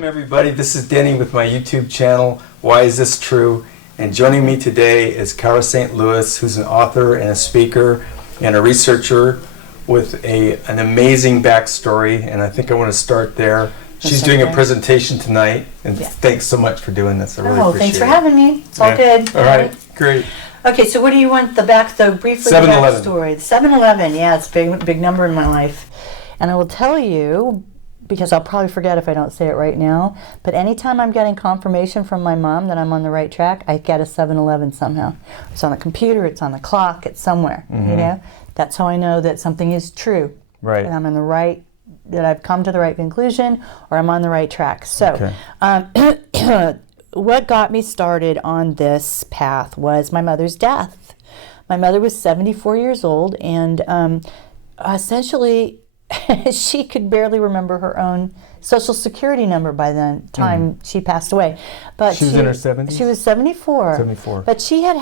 Welcome everybody, this is Denny with my YouTube channel, Why Is This True? And joining me today is Cara St. Louis, who's an author and a speaker and a researcher with an amazing backstory, and I think I want to start there. She's doing a presentation tonight, and thanks so much for doing this. I really appreciate it. Thanks for having me. It's all good. All right, great. Okay, so what do you want briefly 7-Eleven. The backstory? 7-Eleven, yeah, it's a big number in my life. And I will tell you, because I'll probably forget if I don't say it right now, but anytime I'm getting confirmation from my mom that I'm on the right track, I get a 7-Eleven somehow. It's on the computer, it's on the clock, it's somewhere, you know? That's how I know that something is true. Right. And I'm in the right, that I've come to the right conclusion, or I'm on the right track. So, what got me started on this path was my mother's death. My mother was 74 years old, and essentially, she could barely remember her own Social Security number by the time she passed away. But she was in her 70s? She was 74. 74. But she had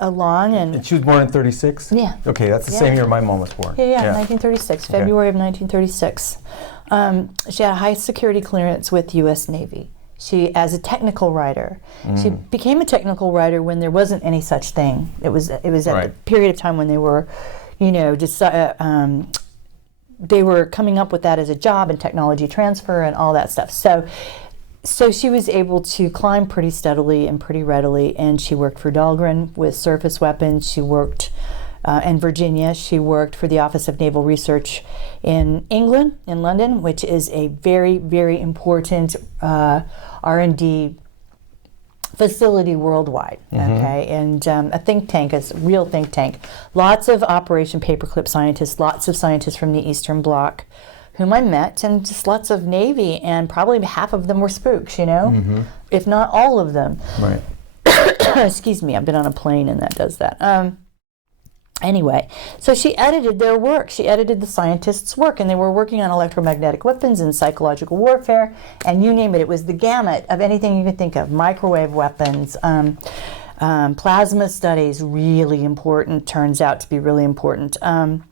a long and she was born in 36? Yeah. Okay, that's the same year my mom was born. Yeah, 1936, February of 1936. She had a high security clearance with U.S. Navy. She, as a technical writer, she became a technical writer when there wasn't any such thing. It was at the period of time when they were, you know, they were coming up with that as a job and technology transfer and all that stuff. So she was able to climb pretty steadily and pretty readily, and she worked for Dahlgren with surface weapons. She worked in Virginia. She worked for the Office of Naval Research in England, in London, which is a very, very important R&D facility worldwide, okay, and a think tank, a real think tank. Lots of Operation Paperclip scientists, lots of scientists from the Eastern Bloc whom I met, and just lots of Navy, and probably half of them were spooks, you know, if not all of them. Right. Excuse me, I've been on a plane and that does that. Anyway, so she edited their work. She edited the scientists' work, and they were working on electromagnetic weapons and psychological warfare, and you name it. It was the gamut of anything you could think of. Microwave weapons, plasma studies, really important, turns out to be really important. And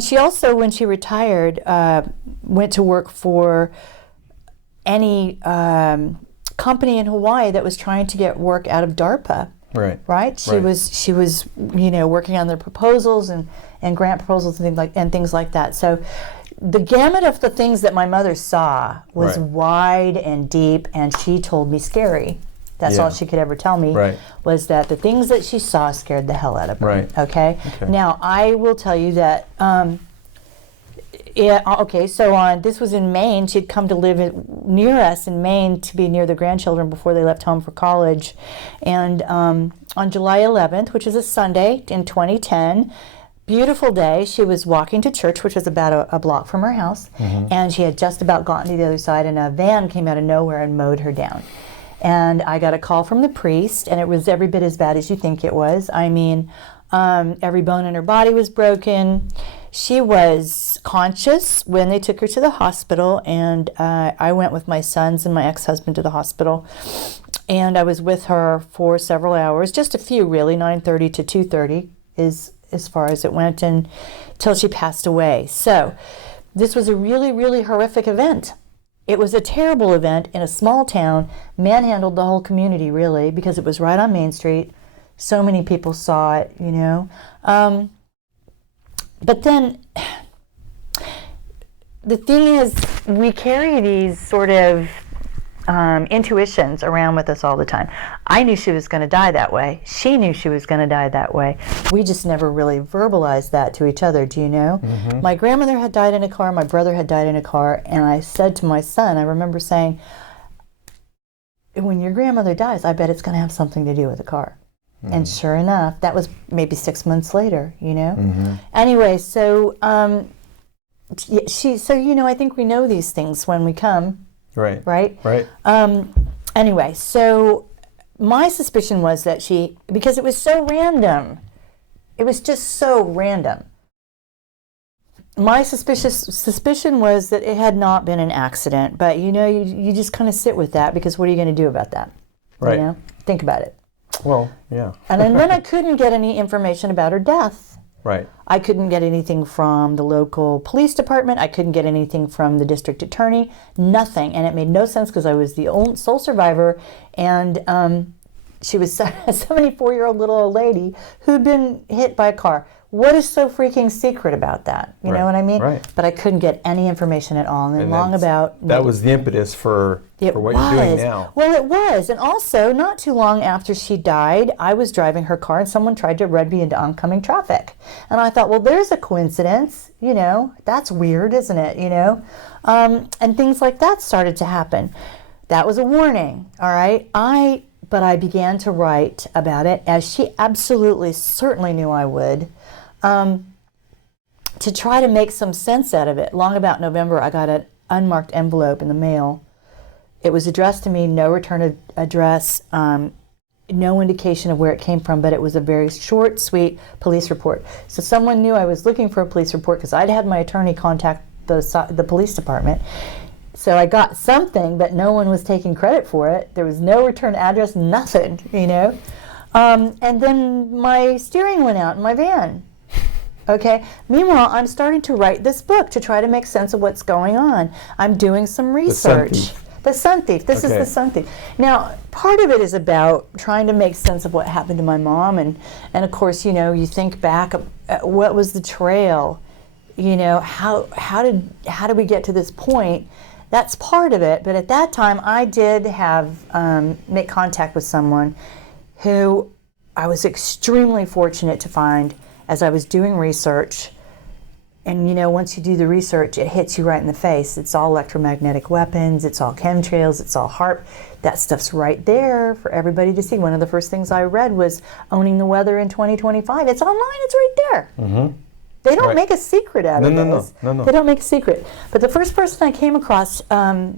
she also, when she retired, went to work for any company in Hawaii that was trying to get work out of DARPA. Right. She was, you know, working on their proposals and grant proposals and things like that. So the gamut of the things that my mother saw was wide and deep, and she told me scary. That's all she could ever tell me, was that the things that she saw scared the hell out of her. Okay? Now, I will tell you that this was in Maine. She'd come to live near us in Maine to be near the grandchildren before they left home for college. And on July 11th, which is a Sunday in 2010, beautiful day, she was walking to church, which was about a block from her house, and she had just about gotten to the other side, and a van came out of nowhere and mowed her down. And I got a call from the priest, and it was every bit as bad as you think it was. I mean, every bone in her body was broken. She was conscious when they took her to the hospital, and I went with my sons and my ex-husband to the hospital, and I was with her for several hours, just a few really, 9:30 to 2:30 is as far as it went, until she passed away. So this was a really, really horrific event. It was a terrible event in a small town, manhandled the whole community really, because it was right on Main Street. So many people saw it, you know. But then, the thing is, we carry these sort of intuitions around with us all the time. I knew she was going to die that way. She knew she was going to die that way. We just never really verbalized that to each other, do you know? My grandmother had died in a car, my brother had died in a car, and I said to my son, I remember saying, when your grandmother dies, I bet it's going to have something to do with the car. And sure enough, that was maybe 6 months later, you know? Anyway, so, so, you know, I think we know these things when we come. Right? Anyway, so my suspicion was that because it was so random, it was just so random. My suspicion was that it had not been an accident, but, you know, you just kind of sit with that, because what are you going to do about that? You know? Think about it. Well, yeah. And then I couldn't get any information about her death. Right. I couldn't get anything from the local police department. I couldn't get anything from the district attorney. Nothing. And it made no sense because I was the sole survivor. And she was a 74-year-old little old lady who'd been hit by a car. What is so freaking secret about that? You know what I mean? Right. But I couldn't get any information at all. And that was the impetus for what you're doing now. Well, it was. And also, not too long after she died, I was driving her car and someone tried to run me into oncoming traffic. And I thought, well, there's a coincidence. You know, that's weird, isn't it? You know? And things like that started to happen. That was a warning, all right? But I began to write about it, as she absolutely, certainly knew I would, to try to make some sense out of it. Long about November, I got an unmarked envelope in the mail. It was addressed to me, no return address, no indication of where it came from, but it was a very short, sweet police report. So someone knew I was looking for a police report because I'd had my attorney contact the police department. So I got something, but no one was taking credit for it. There was no return address, nothing, you know. And then my steering went out in my van. Okay. Meanwhile, I'm starting to write this book to try to make sense of what's going on. I'm doing some research. The Sun Thief. This is the Sun Thief. Now, part of it is about trying to make sense of what happened to my mom, and of course, you know, you think back, what was the trail? You know, how did we get to this point? That's part of it. But at that time, I did have make contact with someone who I was extremely fortunate to find as I was doing research. And you know, once you do the research, it hits you right in the face. It's all electromagnetic weapons, it's all chemtrails, it's all HAARP. That stuff's right there for everybody to see. One of the first things I read was Owning the Weather in 2025. It's online, it's right there. Mm-hmm. They don't make a secret out of this. No. They don't make a secret. But the first person I came across to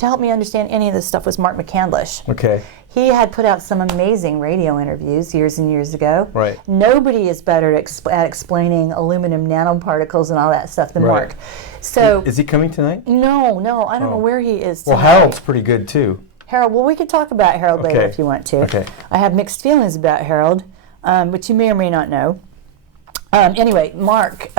help me understand any of this stuff was Mark McCandlish. Okay. He had put out some amazing radio interviews years and years ago. Right. Nobody is better at explaining aluminum nanoparticles and all that stuff than Mark. So is he coming tonight? No, I don't know where he is tonight. Well, Harold's pretty good too. Harold, well, we could talk about Harold later if you want to. Okay. I have mixed feelings about Harold, which you may or may not know. Anyway, Mark.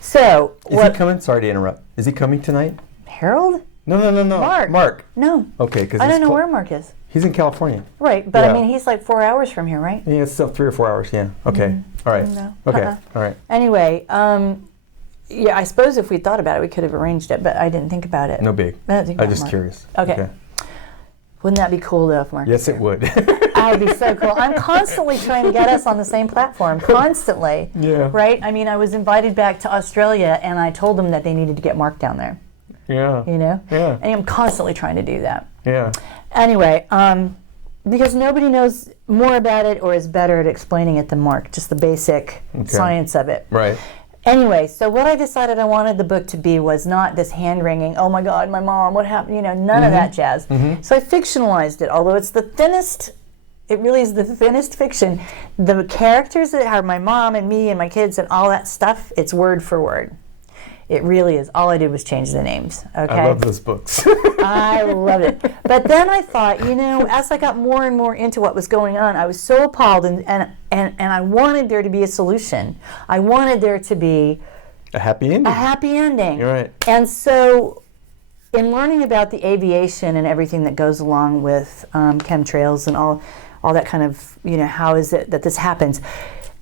So is he coming? Sorry to interrupt. Is he coming tonight? Harold? No. Mark. No. Okay, because I don't know where Mark is. He's in California. Right, but I mean, he's like 4 hours from here, right? Yeah, it's still 3 or 4 hours. Yeah. Okay. Mm-hmm. All right. No. Okay. All right. Anyway, yeah, I suppose if we thought about it, we could have arranged it, but I didn't think about it. No big. I'm just curious. Okay. Wouldn't that be cool though if Mark? Yes, it would. That would be so cool. I'm constantly trying to get us on the same platform. Constantly. Yeah. Right? I mean, I was invited back to Australia, and I told them that they needed to get Mark down there. Yeah. You know? Yeah. And I'm constantly trying to do that. Yeah. Anyway, because nobody knows more about it or is better at explaining it than Mark, just the basic science of it. Right. Anyway, so what I decided I wanted the book to be was not this hand-wringing, oh my God, my mom, what happened? You know, none of that jazz. Mm-hmm. So I fictionalized it, although it's the thinnest, it really is the thinnest fiction. The characters that are my mom and me and my kids and all that stuff, it's word for word. It really is. All I did was change the names. Okay. I love those books. I love it. But then I thought, you know, as I got more and more into what was going on, I was so appalled, and I wanted there to be a solution. I wanted there to be a happy ending. A happy ending. You're right. And so, in learning about the aviation and everything that goes along with chemtrails and all that kind of, you know, how is it that this happens,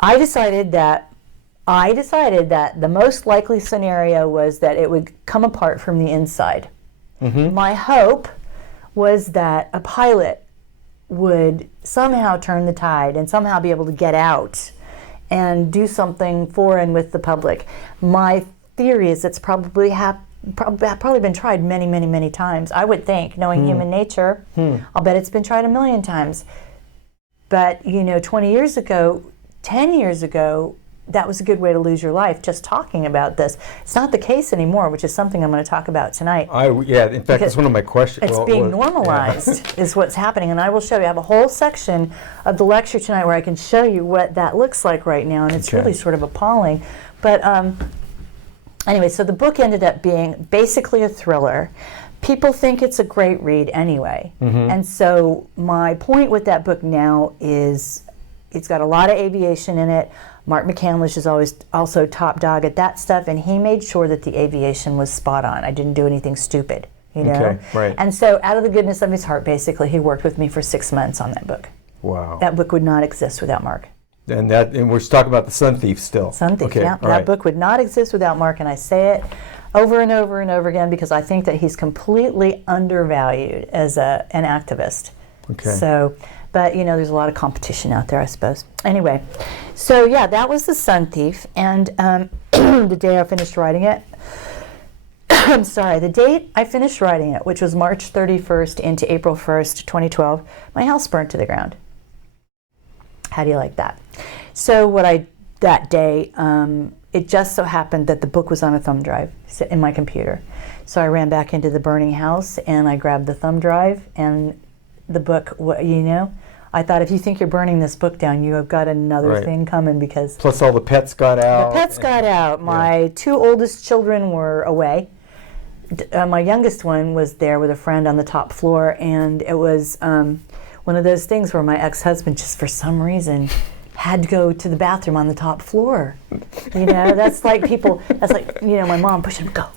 I decided that the most likely scenario was that it would come apart from the inside. Mm-hmm. My hope was that a pilot would somehow turn the tide and somehow be able to get out and do something for and with the public. My theory is it's probably been tried many, many, many times. I would think, knowing human nature, I'll bet it's been tried a million times. But, you know, 20 years ago, 10 years ago, that was a good way to lose your life, just talking about this. It's not the case anymore, which is something I'm going to talk about tonight. In fact, that's one of my questions. It's being normalized is what's happening, and I will show you. I have a whole section of the lecture tonight where I can show you what that looks like right now, and it's really sort of appalling. But anyway, so the book ended up being basically a thriller. People think it's a great read anyway. Mm-hmm. And so my point with that book now is it's got a lot of aviation in it, Mark McCandlish is always also top dog at that stuff, and he made sure that the aviation was spot on. I didn't do anything stupid, you know? Okay, right. And so out of the goodness of his heart, basically, he worked with me for 6 months on that book. Wow. That book would not exist without Mark. And we're talking about the Sun Thief still. Sun Thief, okay, yeah. all That right. book would not exist without Mark, and I say it over and over and over again because I think that he's completely undervalued as an activist. Okay. So, but you know, there's a lot of competition out there, I suppose. Anyway, so yeah, that was the Sun Thief, and the day I finished writing it, I'm sorry, the date I finished writing it, which was March 31st into April 1st, 2012, my house burned to the ground. How do you like that? So that day, it just so happened that the book was on a thumb drive in my computer. So I ran back into the burning house and I grabbed the thumb drive and the book, you know, I thought if you think you're burning this book down, you have got another thing coming because... Plus all the pets got out. The pets got out. My 2 oldest children were away. My youngest one was there with a friend on the top floor, and it was one of those things where my ex-husband just for some reason had to go to the bathroom on the top floor. You know, that's like, you know, my mom pushing him, go,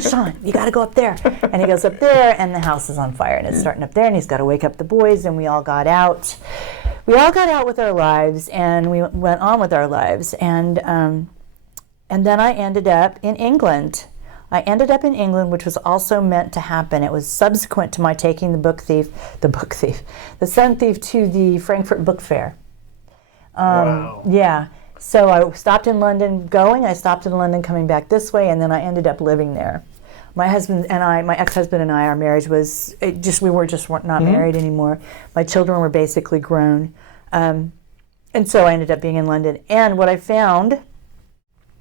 Sean, you got to go up there. And he goes up there, and the house is on fire, and it's starting up there, and he's got to wake up the boys, and we all got out. We all got out with our lives, and we went on with our lives. And then I ended up in England. Which was also meant to happen. It was subsequent to my taking the Sun Thief to the Frankfurt Book Fair. Wow. Yeah. So I stopped in London I stopped in London coming back this way, and then I ended up living there. My ex-husband and I, our marriage was, we weren't married anymore. My children were basically grown. And so I ended up being in London. And what I found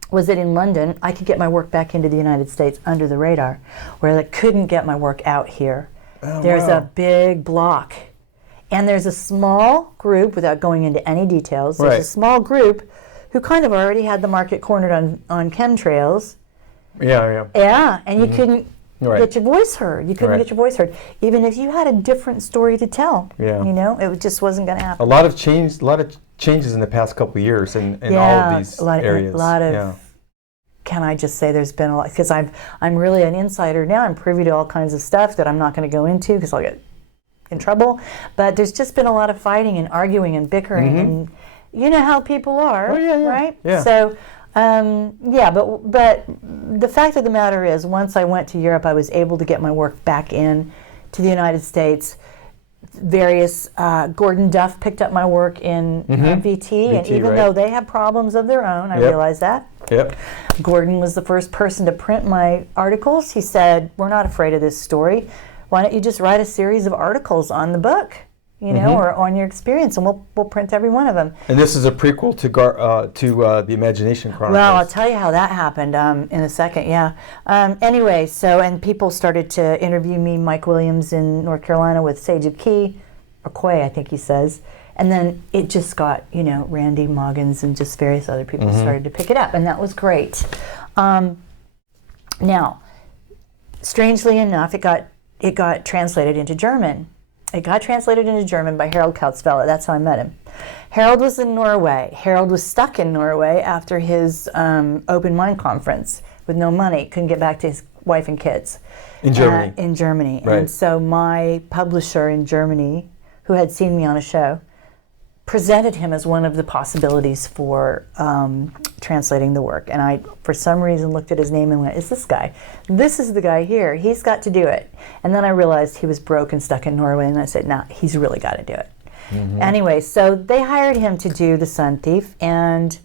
was that in London, I could get my work back into the United States under the radar, where I couldn't get my work out here. There's a big block. And there's a small group, without going into any details, there's a small group who kind of already had the market cornered on chemtrails. Yeah. Yeah, and you couldn't get your voice heard. You couldn't get your voice heard, even if you had a different story to tell. Yeah. You know, it just wasn't going to happen. A lot of changes in the past couple of years in all of these areas. A lot of. Can I just say there's been a lot, because I'm really an insider now. I'm privy to all kinds of stuff that I'm not going to go into because I'll get in trouble. But there's just been a lot of fighting and arguing and bickering, and you know how people are, right? Yeah. So, but the fact of the matter is, once I went to Europe, I was able to get my work back in to the United States. Gordon Duff picked up my work in VT, and even though they have problems of their own, I realize that. Yep. Gordon was the first person to print my articles. He said, "We're not afraid of this story. Why don't you just write a series of articles on the book, you know, or on your experience, and we'll print every one of them." And this is a prequel to the Imagination Chronicles. Well, I'll tell you how that happened in a second. Yeah. Anyway, and people started to interview me, Mike Williams in North Carolina with Sage of Key, or Quay, I think he says. And then it just got, you know, Randy Moggins and just various other people started to pick it up, and that was great. Now, strangely enough, it got translated into German. It got translated into German by Harold Kautzvella. That's how I met him. Harold was in Norway. Harold was stuck in Norway after his Open Mind Conference with no money. Couldn't get back to his wife and kids. In Germany. In Germany. Right. And so my publisher in Germany, who had seen me on a show, presented him as one of the possibilities for translating the work. And I, for some reason, looked at his name and went, "It's this guy. This is the guy here. He's got to do it." And then I realized he was broke and stuck in Norway, and I said, "Nah, he's really got to do it." Anyway, so they hired him to do The Sun Thief, and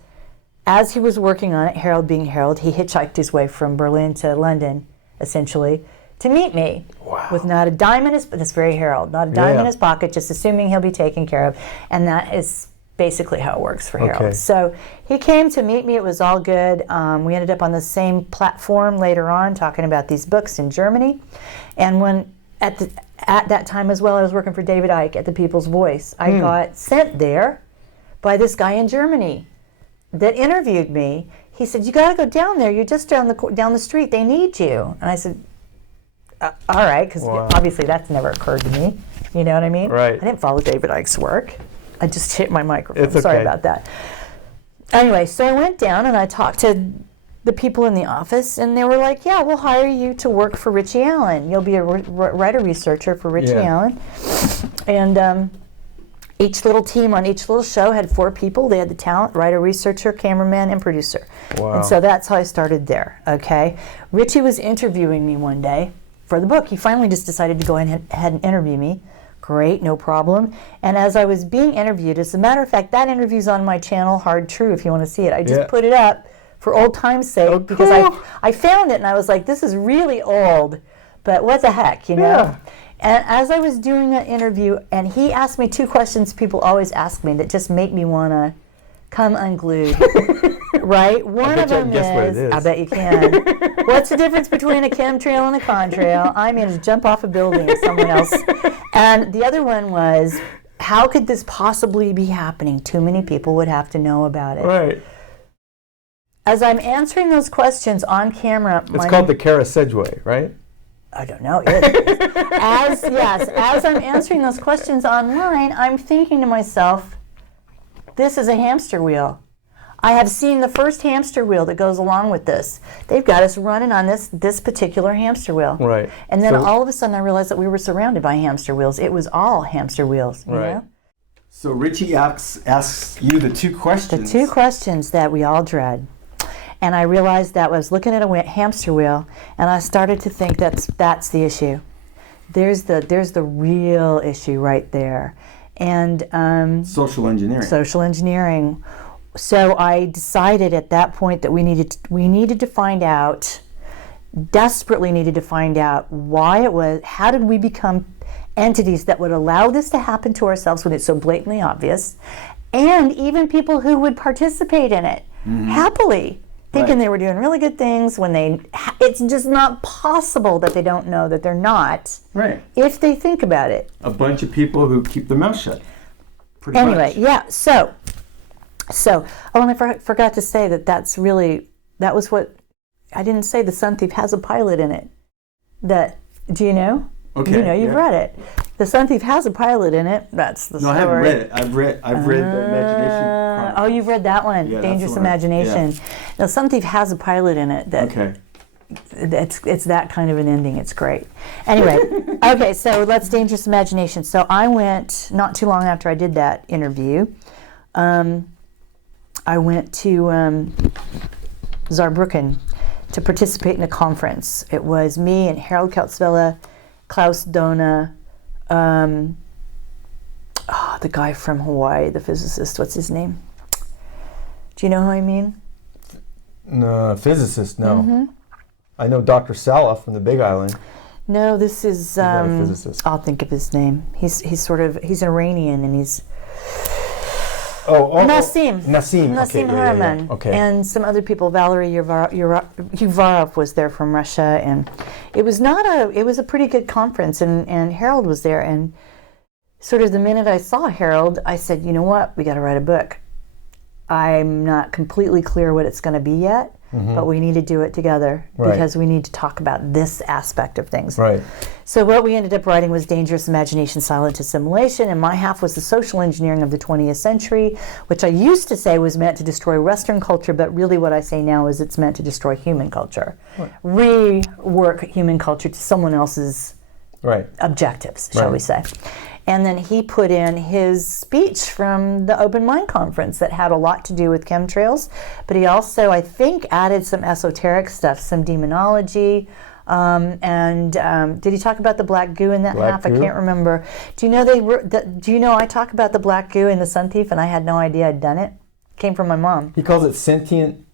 as he was working on it, Harold being Harold, he hitchhiked his way from Berlin to London, essentially, to meet me. Wow. With not a dime in his, that's very Harold, not a dime in his pocket, just assuming he'll be taken care of. And that is basically how it works for Harold. So he came to meet me. It was all good. We ended up on the same platform later on talking about these books in Germany. And when at that time as well, I was working for David Icke at the People's Voice. I got sent there by this guy in Germany that interviewed me. He said, "You got to go down there. You're just down the street. They need you." And I said, "All right," because obviously that's never occurred to me. You know what I mean? Right. I didn't follow David Icke's work. I just hit my microphone. It's okay. Sorry about that. Anyway, so I went down and I talked to the people in the office, and they were like, yeah, we'll hire you to work for Richie Allen. You'll be a writer-researcher for Richie Allen. And each little team on each little show had 4 people. They had the talent, writer, researcher, cameraman, and producer. Wow. And so that's how I started there, okay? Richie was interviewing me one day for the book. He finally just decided to go ahead and interview me. Great, no problem. And as I was being interviewed, as a matter of fact, that interview's on my channel, Hard True, if you want to see it. I just put it up for old time's sake because I found it and I was like, this is really old, but what the heck, you know? Yeah. And as I was doing that interview, and he asked me 2 questions people always ask me that just make me want to come unglued. Right? One of them is, I bet you can. What's the difference between a chemtrail and a contrail? I mean, to jump off a building with someone else. And the other one was, how could this possibly be happening? Too many people would have to know about it. Right. As I'm answering those questions on camera, it's called the Kara Sedgway, right? I don't know. As I'm answering those questions online, I'm thinking to myself, this is a hamster wheel. I have seen the first hamster wheel that goes along with this. They've got us running on this particular hamster wheel. Right. And then all of a sudden I realized that we were surrounded by hamster wheels. It was all hamster wheels. You know? So Richie asks you the 2 questions. The 2 questions that we all dread. And I realized that I was looking at a hamster wheel, and I started to think that's the issue. There's the real issue right there. And social engineering. Social engineering. So I decided at that point that we needed to find out, desperately needed to find out why it was, how did we become entities that would allow this to happen to ourselves when it's so blatantly obvious, and even people who would participate in it happily, thinking they were doing really good things when it's just not possible that they don't know that they're not. Right. If they think about it. A bunch of people who keep their mouth shut. Anyway, so, and I forgot to say that was what, I didn't say the Sun Thief has a pilot in it. Do you know? Okay. You know, you've read it. The Sun Thief has a pilot in it. That's the story. No, I haven't read it. I've read the Imagination Chronicles. Oh, you've read that one, Yeah, Dangerous Imagination. Yeah. Now, Sun Thief has a pilot in it. It's that kind of an ending. It's great. Anyway, okay, so let's Dangerous Imagination. So I went, not too long after I did that interview, I went to Saarbrücken to participate in a conference. It was me and Harold Kautzvella, Klaus Dona, the guy from Hawaii, the physicist, what's his name? Do you know who I mean? No, physicist, no. I know Dr. Salah from the Big Island. No, this is, He's not a physicist. I'll think of his name. He's Iranian, and he's Nassim. Nassim Haramein. Okay. And some other people. Valery Uvarov was there from Russia, and it was a pretty good conference, and Harold was there, and sort of the minute I saw Harold, I said, you know what, we got to write a book. I'm not completely clear what it's going to be yet, but we need to do it together because we need to talk about this aspect of things. Right. So what we ended up writing was Dangerous Imagination, Silent Assimilation, and my half was the social engineering of the 20th century, which I used to say was meant to destroy Western culture, but really what I say now is it's meant to destroy human culture. Right. Rework human culture to someone else's objectives, shall we say. And then he put in his speech from the Open Mind Conference that had a lot to do with chemtrails, but he also, I think, added some esoteric stuff, some demonology, and did he talk about the black goo in that half? I can't remember. Do you know I talk about the black goo in the Sun Thief, and I had no idea I'd done it? Came from my mom. He calls it sentient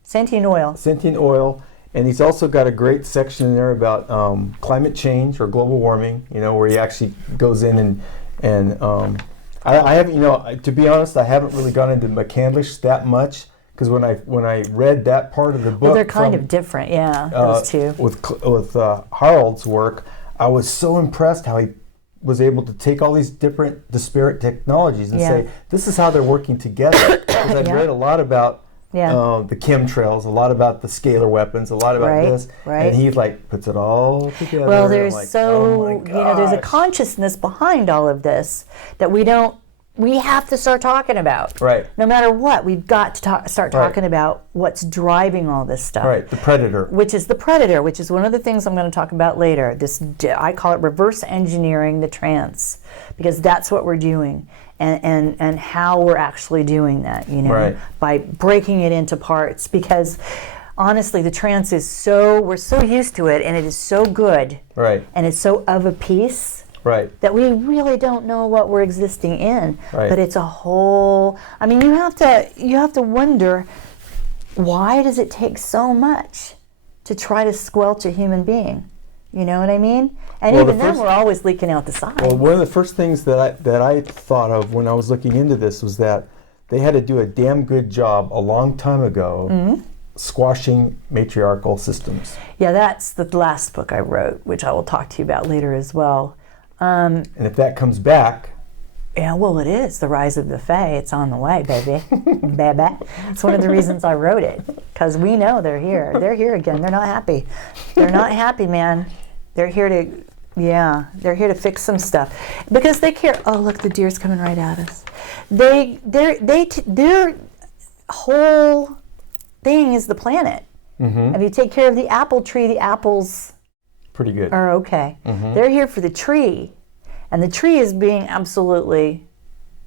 oil. Sentient oil. And he's also got a great section in there about climate change or global warming, where he actually goes in and I haven't, to be honest, I haven't really gone into McCandlish that much, because when I read that part of the book, well, they're kind of different, those two. With Harold's work, I was so impressed how he was able to take all these different disparate technologies and say, this is how they're working together. Because I've read a lot about the chemtrails, a lot about the scalar weapons, a lot about this, and he puts it all together. Well, there's there's a consciousness behind all of this that we don't we have to start talking about. Right. No matter what, we've got to start Right. talking about what's driving all this stuff. Right, the predator. Which is the predator, which is one of the things I'm going to talk about later. I call it reverse engineering the trance, because that's what we're doing, and how we're actually doing that, Right. by breaking it into parts. Because honestly, the trance is we're so used to it, and it is so good, Right, and it's so of a piece, right. that we really don't know what we're existing in. Right. But it's a whole, I mean, you have to wonder, why does it take so much to try to squelch a human being? You know what I mean? And Well, even the then, first- we're always leaking out the side. Well, one of the first things that I thought of when I was looking into this was that they had to do a damn good job a long time ago Mm-hmm. squashing matriarchal systems. Yeah, that's the last book I wrote, which I will talk to you about later as well. And if that comes back, Yeah, well, it is the rise of the Fae. It's on the way, baby, baby. It's one of the reasons I wrote it, because we know they're here. They're here again. They're not happy. They're not happy, man. They're here to fix some stuff, because they care. Oh, look, the deer's coming right at us. Their whole thing is the planet. Mm-hmm. If you take care of the apple tree, the apples pretty good. are okay. Mm-hmm. They're here for the tree. And the tree is being absolutely,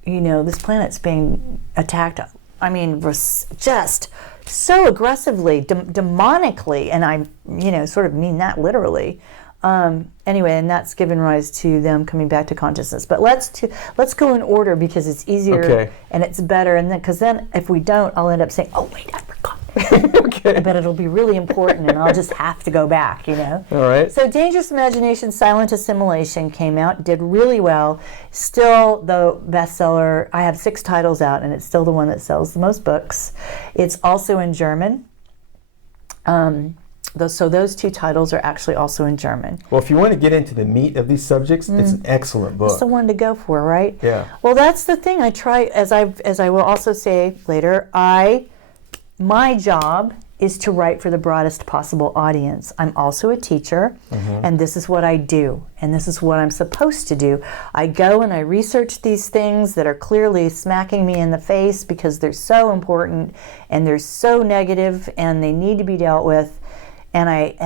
this planet's being attacked. I mean, just so aggressively, demonically, and I, sort of mean that literally. Anyway, and that's given rise to them coming back to consciousness. But let's go in order, because it's easier, Okay. and it's better. And then if we don't, I'll end up saying, "Oh wait, I forgot." Okay. But it'll be really important, and I'll just have to go back, All right. So Dangerous Imagination, Silent Assimilation came out, did really well. Still the bestseller. I have 6 titles out, and it's still the one that sells the most books. It's also in German. So those 2 titles are actually also in German. Well, if you want to get into the meat of these subjects, it's an excellent book. It's the one to go for, right? Yeah. Well, that's the thing. I try, as I will also say later, my job is to write for the broadest possible audience. I'm also a teacher, and this is what I do, and this is what I'm supposed to do. I go and I research these things that are clearly smacking me in the face, because they're so important and they're so negative and they need to be dealt with, and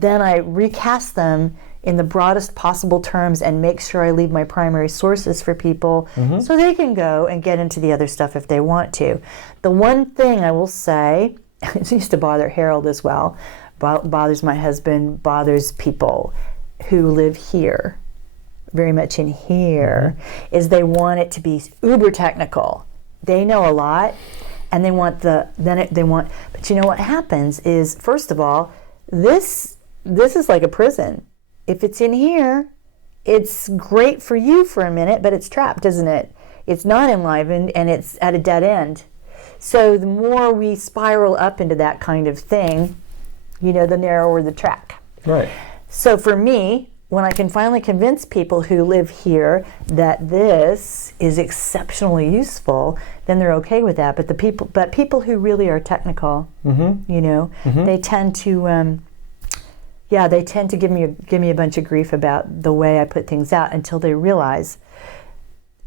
then I recast them in the broadest possible terms and make sure I leave my primary sources for people so they can go and get into the other stuff if they want to. The one thing I will say, it used to bother Harold as well, bothers my husband, bothers people who live here, very much in here, is they want it to be uber technical. They know a lot, and they want but you know what happens is, first of all, this is like a prison. If it's in here, it's great for you for a minute, but it's trapped, isn't it? It's not enlivened, and it's at a dead end. So the more we spiral up into that kind of thing, the narrower the track. Right. So for me, when I can finally convince people who live here that this is exceptionally useful, then they're okay with that. But people who really are technical, they tend to, they tend to give me a bunch of grief about the way I put things out, until they realize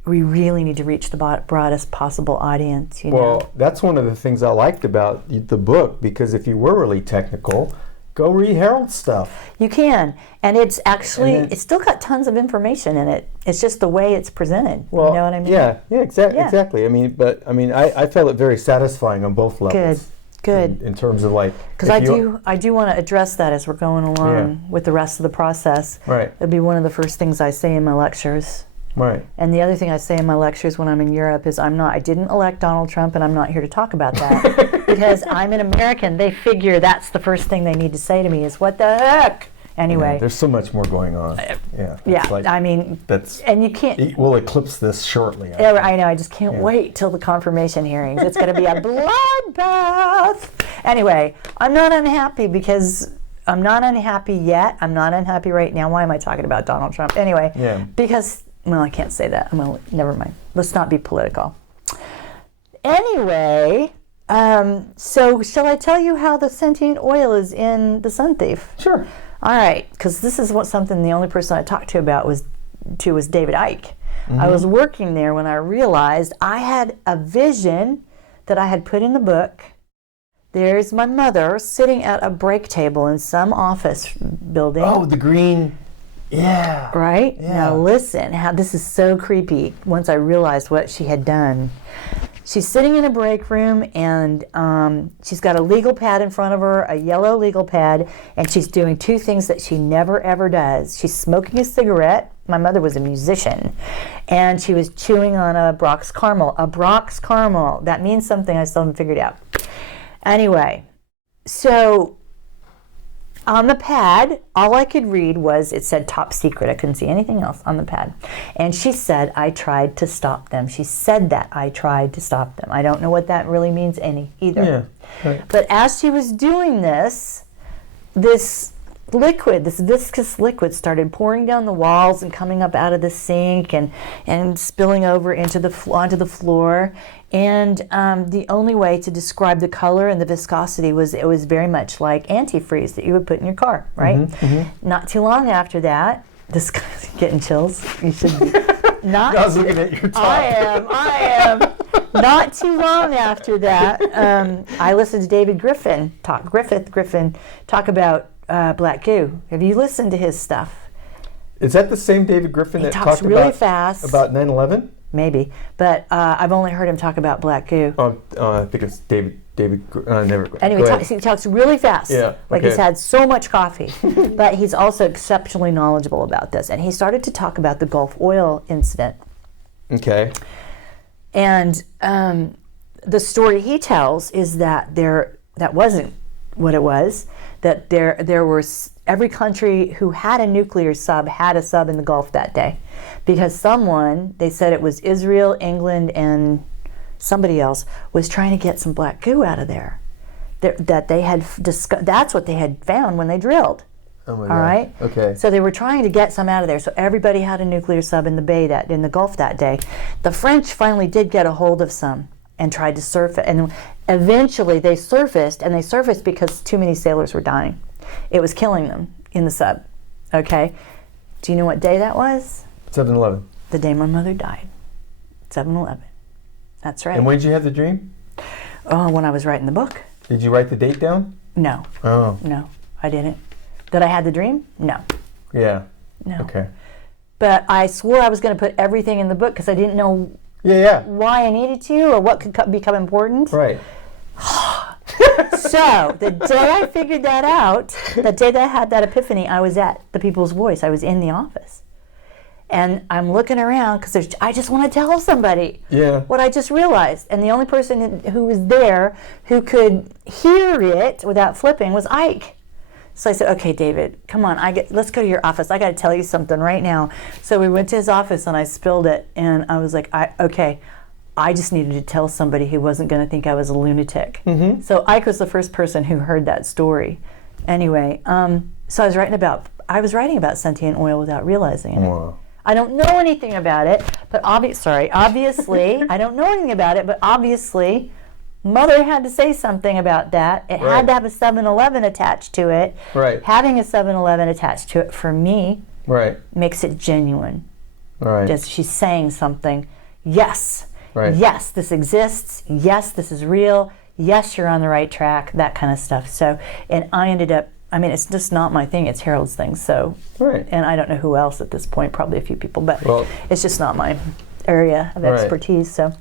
we really need to reach the broadest possible audience. Well, that's one of the things I liked about the book, because if you were really technical, go read Harold's stuff. You can, and it's actually, And then- it's still got tons of information in it. It's just the way it's presented. Well, you know what I mean? Yeah, exactly. Yeah. Exactly. I felt it very satisfying on both levels. Good. In terms of like, Because I do want to address that as we're going along with the rest of the process. Right. It'll be one of the first things I say in my lectures. Right. And the other thing I say in my lectures when I'm in Europe is I didn't elect Donald Trump, and I'm not here to talk about that. Because I'm an American. They figure that's the first thing they need to say to me is, what the heck? Anyway. Yeah, there's so much more going on. Yeah. And you can't. It will eclipse this shortly. I know. I just can't wait till the confirmation hearings. It's going to be a bloodbath. Anyway, I'm not unhappy, because I'm not unhappy yet. I'm not unhappy right now. Why am I talking about Donald Trump? Anyway, because, well, I can't say that. Never mind. Let's not be political. Anyway, so shall I tell you how the sentient oil is in The Sun Thief? Sure. All right, because this is something the only person I talked to about was David Icke. I was working there when I realized I had a vision that I had put in the book. There's my mother sitting at a break table in some office building. Oh, the green. Yeah. Right? Yeah. Now listen, how this is so creepy once I realized what she had done. She's sitting in a break room and she's got a legal pad in front of her, a yellow legal pad, and she's doing two things that she never ever does. She's smoking a cigarette. My mother was a musician, and she was chewing on a Brock's Caramel. A Brock's Caramel. That means something I still haven't figured out. Anyway, so on the pad, all I could read was, it said top secret. I couldn't see anything else on the pad. And she said, I tried to stop them. She said that, I tried to stop them. I don't know what that really means either. Yeah. Right. But as she was doing this, this liquid, this viscous liquid started pouring down the walls and coming up out of the sink and spilling over onto the floor. And the only way to describe the color and the viscosity was it was very much like antifreeze that you would put in your car, right? Not too long after that, this guy's getting chills. You should be. Not I was looking at your top. I am. Not too long after that, I listened to David Griffin talk about black goo. Have you listened to his stuff? Is that the same David Griffin He that talks talked really fast. about 9/11? Maybe, but I've only heard him talk about black goo. Oh, I think it's David. Never. Anyway, he talks really fast. Yeah, like okay. he's had so much coffee, but he's also exceptionally knowledgeable about this. And he started to talk about the Gulf oil incident. Okay. And the story he tells is that that wasn't what it was. That there were every country who had a nuclear sub had a sub in the Gulf that day, because they said it was Israel, England, and somebody else was trying to get some black goo out of there. That they had that's what they had found when they drilled. Oh my All God. right. Okay. So they were trying to get some out of there. So everybody had a nuclear sub in the Gulf that day. The French finally did get a hold of some and tried to surf it, and eventually they surfaced. And they surfaced because too many sailors were dying. It was killing them in the sub. Okay. Do you know what day that was? 7/11. The day my mother died. 7/11. That's right. And when did you have the dream? Oh, when I was writing the book. Did you write the date down? No. Oh. No, I didn't. Did I have the dream? No. Yeah. No. Okay. But I swore I was going to put everything in the book because I didn't know Yeah. why I needed to or what could become important. Right. So the day I figured that out, the day that I had that epiphany, I was at the People's Voice. I was in the office. And I'm looking around because I just want to tell somebody what I just realized. And the only person who was there who could hear it without flipping was Ike. So I said, okay, David, come on, let's go to your office. I got to tell you something right now. So we went to his office and I spilled it. And I was like, I just needed to tell somebody who wasn't going to think I was a lunatic. So Ike was the first person who heard that story. Anyway, so I was writing about sentient oil without realizing it. Wow. I don't know anything about it, but obviously, I don't know anything about it, but obviously, Mother had to say something about that. It had to have a 7-Eleven attached to it. Right. Having a 7-Eleven attached to it, for me, makes it genuine. Right. Just she's saying something. Yes. Right. Yes, this exists. Yes, this is real. Yes, you're on the right track. That kind of stuff. So, and I ended up, it's just not my thing. It's Harold's thing. So, and I don't know who else at this point. Probably a few people, but it's just not my area of expertise. So,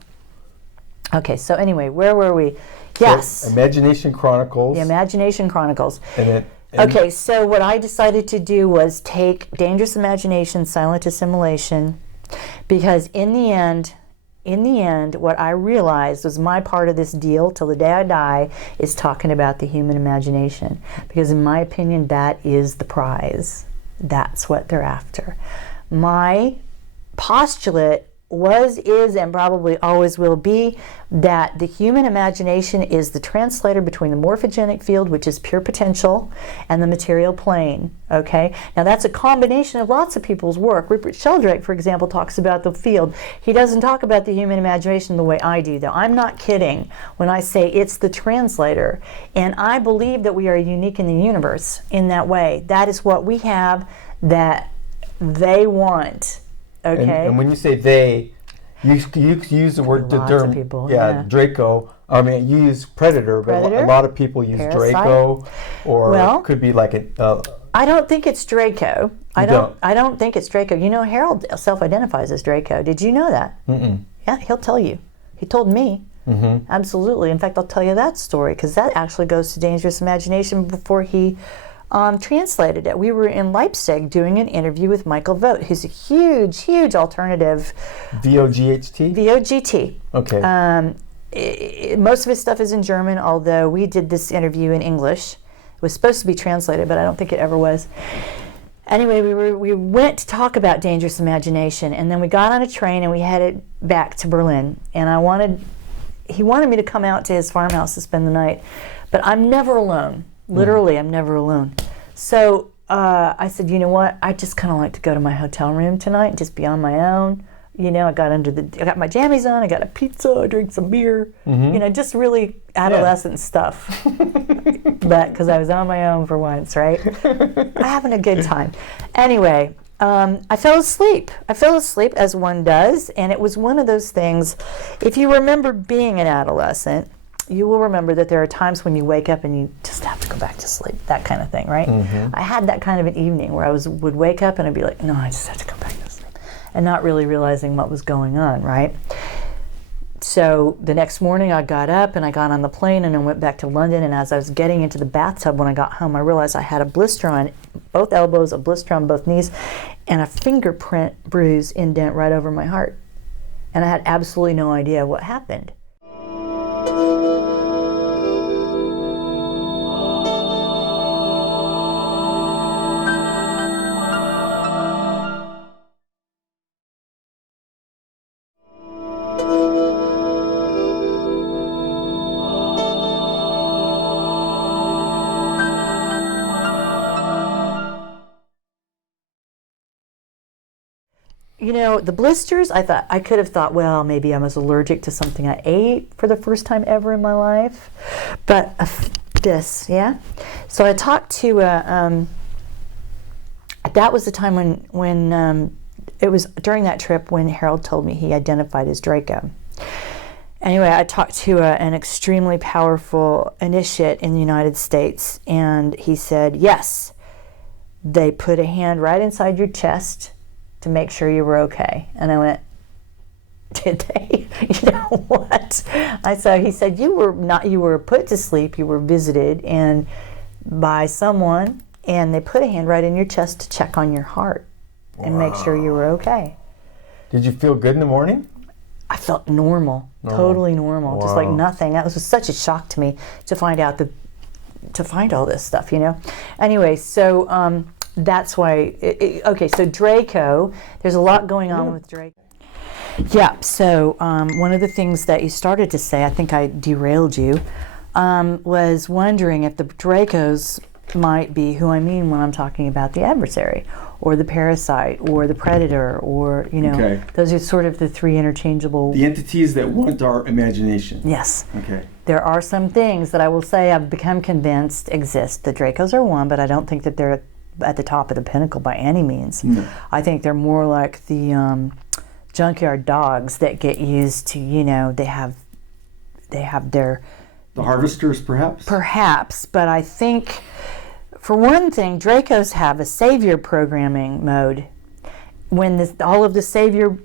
okay. So anyway, where were we? Yes. So, Imagination Chronicles. The Imagination Chronicles. And okay. So what I decided to do was take Dangerous Imagination, Silent Assimilation, because in the end, what I realized was my part of this deal till the day I die is talking about the human imagination. Because in my opinion, that is the prize. That's what they're after. My postulate was, is, and probably always will be that the human imagination is the translator between the morphogenic field, which is pure potential, and the material plane. Okay? Now that's a combination of lots of people's work. Rupert Sheldrake, for example, talks about the field. He doesn't talk about the human imagination the way I do, though. I'm not kidding when I say it's the translator. And I believe that we are unique in the universe in that way. That is what we have that they want. Okay. And when you say they, you use the word, the Lots of term, people, yeah. Draco. I mean, you use predator, but Predator, a lot of people use parasite. Draco, or Well, it could be like a. I don't think it's Draco. I don't think it's Draco. You know, Harold self-identifies as Draco. Did you know that? Mm-mm. Yeah, he'll tell you. He told me. Mm-hmm. Absolutely. In fact, I'll tell you that story because that actually goes to Dangerous Imagination before he translated it. We were in Leipzig doing an interview with Michael Vogt, who's a huge alternative. VOGHT? VOGT. Okay. Most of his stuff is in German, although we did this interview in English. It was supposed to be translated, but I don't think it ever was. Anyway, we went to talk about Dangerous Imagination, and then we got on a train and we headed back to Berlin. And he wanted me to come out to his farmhouse to spend the night, but I'm never alone. Literally, I'm never alone. So I said, you know what? I just kind of like to go to my hotel room tonight and just be on my own. You know, I got my jammies on, I got a pizza, I drank some beer, you know, just really adolescent stuff. But because I was on my own for once, right? Having a good time. Anyway, I fell asleep. I fell asleep as one does, and it was one of those things, if you remember being an adolescent, you will remember that there are times when you wake up and you just have to go back to sleep, that kind of thing, right? Mm-hmm. I had that kind of an evening where I would wake up and I'd be like, no, I just have to go back to sleep, and not really realizing what was going on, right? So the next morning I got up and I got on the plane and I went back to London, and as I was getting into the bathtub when I got home, I realized I had a blister on both elbows, a blister on both knees, and a fingerprint bruise indent right over my heart. And I had absolutely no idea what happened. You know, the blisters, I could have thought, well, maybe I was allergic to something I ate for the first time ever in my life. But this, yeah. So I talked to, that was the time when it was during that trip when Harold told me he identified as Draco. Anyway, I talked to an extremely powerful initiate in the United States, and he said, yes, they put a hand right inside your chest to make sure you were okay. And I went, did they? You know what? He said, you were put to sleep, you were visited and by someone, and they put a hand right in your chest to check on your heart and make sure you were okay. Did you feel good in the morning? I felt normal. Totally normal, just like nothing. That was just such a shock to me to find all this stuff, you know? Anyway, so that's why, okay, so Draco, there's a lot going on with Draco. Yeah, so one of the things that you started to say, I think I derailed you, was wondering if the Dracos might be who I mean when I'm talking about the adversary, or the parasite, or the predator, or, you know, those are sort of the three interchangeable... The entities that want our imagination. Yes. Okay. There are some things that I will say I've become convinced exist. The Dracos are one, but I don't think that they're at the top of the pinnacle by any means. No. I think they're more like the junkyard dogs that get used to, you know, they have their... The harvesters, perhaps? Perhaps, but I think, for one thing, Dracos have a savior programming mode. When all of the savior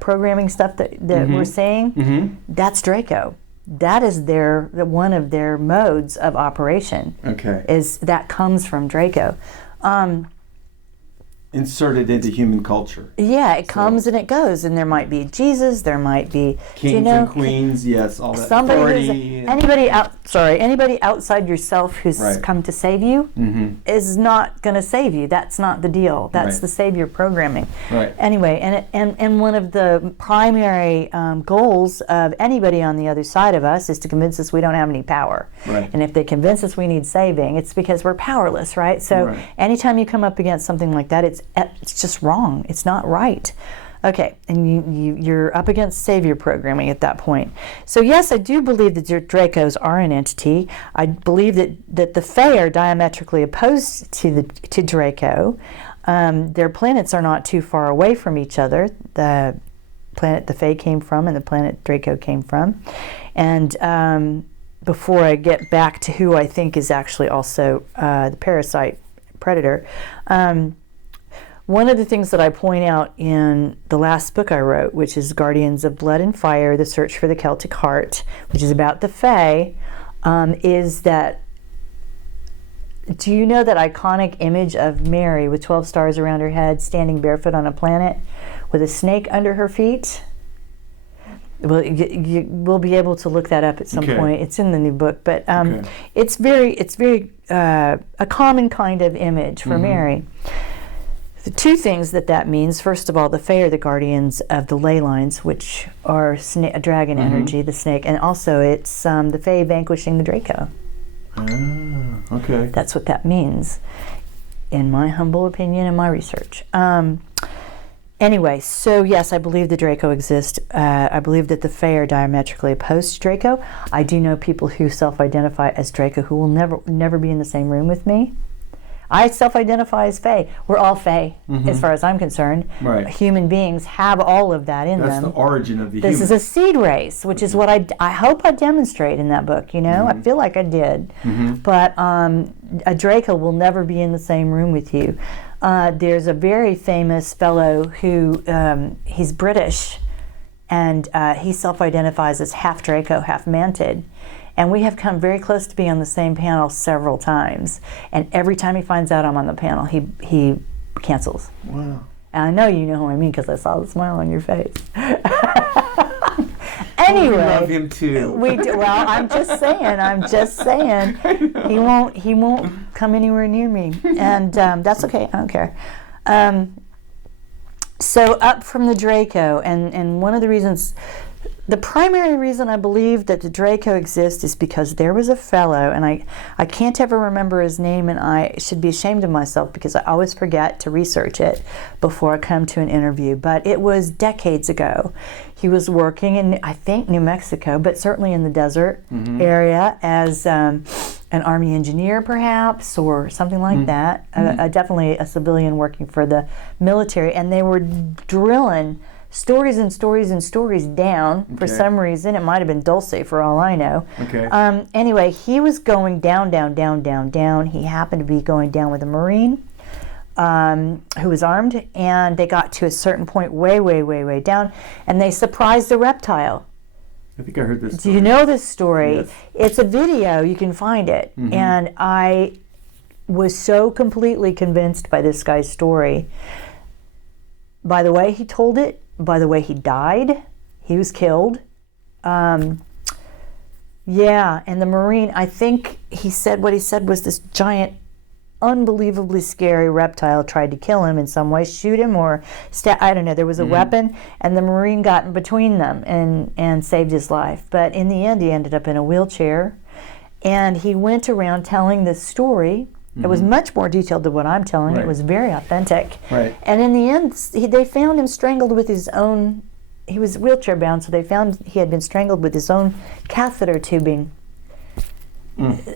programming stuff that we're saying, that's Draco. That is one of their modes of operation. Okay. That comes from Draco. Inserted into human culture. Yeah, it comes and it goes, and there might be Jesus, there might be kings and queens, yes, all that authority. Anybody outside yourself who's come to save you is not going to save you. That's not the deal. That's the savior programming. Right. Anyway, and one of the primary goals of anybody on the other side of us is to convince us we don't have any power. Right. And if they convince us we need saving, it's because we're powerless, right? So anytime you come up against something like that, it's just wrong. It's not right. Okay, and you're up against savior programming at that point. So yes, I do believe that Dracos are an entity. I believe that the Fae are diametrically opposed to Draco. Their planets are not too far away from each other. The planet the Fae came from and the planet Draco came from. And before I get back to who I think is actually also the parasite predator, one of the things that I point out in the last book I wrote, which is Guardians of Blood and Fire, The Search for the Celtic Heart, which is about the Fae, is that, do you know that iconic image of Mary with 12 stars around her head, standing barefoot on a planet with a snake under her feet? Well, you will be able to look that up at some point. It's in the new book, but it's very a common kind of image for Mary. The two things that means, first of all, the Fae are the guardians of the ley lines, which are dragon energy, the snake, and also it's the Fae vanquishing the Draco. Okay. That's what that means, in my humble opinion and my research. Anyway, so yes, I believe the Draco exists. I believe that the Fae are diametrically opposed to Draco. I do know people who self-identify as Draco who will never be in the same room with me. I self-identify as Fae. We're all Fae, as far as I'm concerned. Right. Human beings have all of that in them. That's the origin of the This human. is a seed race, which is what I hope I demonstrate in that book, you know? I feel like I did. But a Draco will never be in the same room with you. There's a very famous fellow who, he's British, and he self-identifies as half Draco, half Mantid. And we have come very close to being on the same panel several times. And every time he finds out I'm on the panel, he cancels. Wow. And I know you know who I mean because I saw the smile on your face. Anyway, we love him too. We do. Well, I'm just saying. He won't come anywhere near me, and that's okay. I don't care. So up from the Draco, and one of the reasons. The primary reason I believe that the Draco exists is because there was a fellow, and I can't ever remember his name, and I should be ashamed of myself because I always forget to research it before I come to an interview. But it was decades ago. He was working in, I think, New Mexico, but certainly in the desert area as an Army engineer, perhaps, or something like that. Definitely a civilian working for the military, and they were drilling stories and stories and stories down for some reason. It might have been Dulce for all I know. Anyway, he was going down. He happened to be going down with a Marine who was armed, and they got to a certain point way down, and they surprised the reptile. I think I heard this. Do you know this story? Yes. It's a video. You can find it. And I was so completely convinced by this guy's story. By the way he told it, by the way he died, he was killed. And the Marine, I think he said what he said was this giant, unbelievably scary reptile tried to kill him in some way, shoot him or I don't know, there was a weapon, and the Marine got in between them and saved his life. But in the end, he ended up in a wheelchair, and he went around telling this story. It was much more detailed than what I'm telling. It was very authentic. And in the end, they found him strangled with his own, he was wheelchair bound, so they found he had been strangled with his own catheter tubing.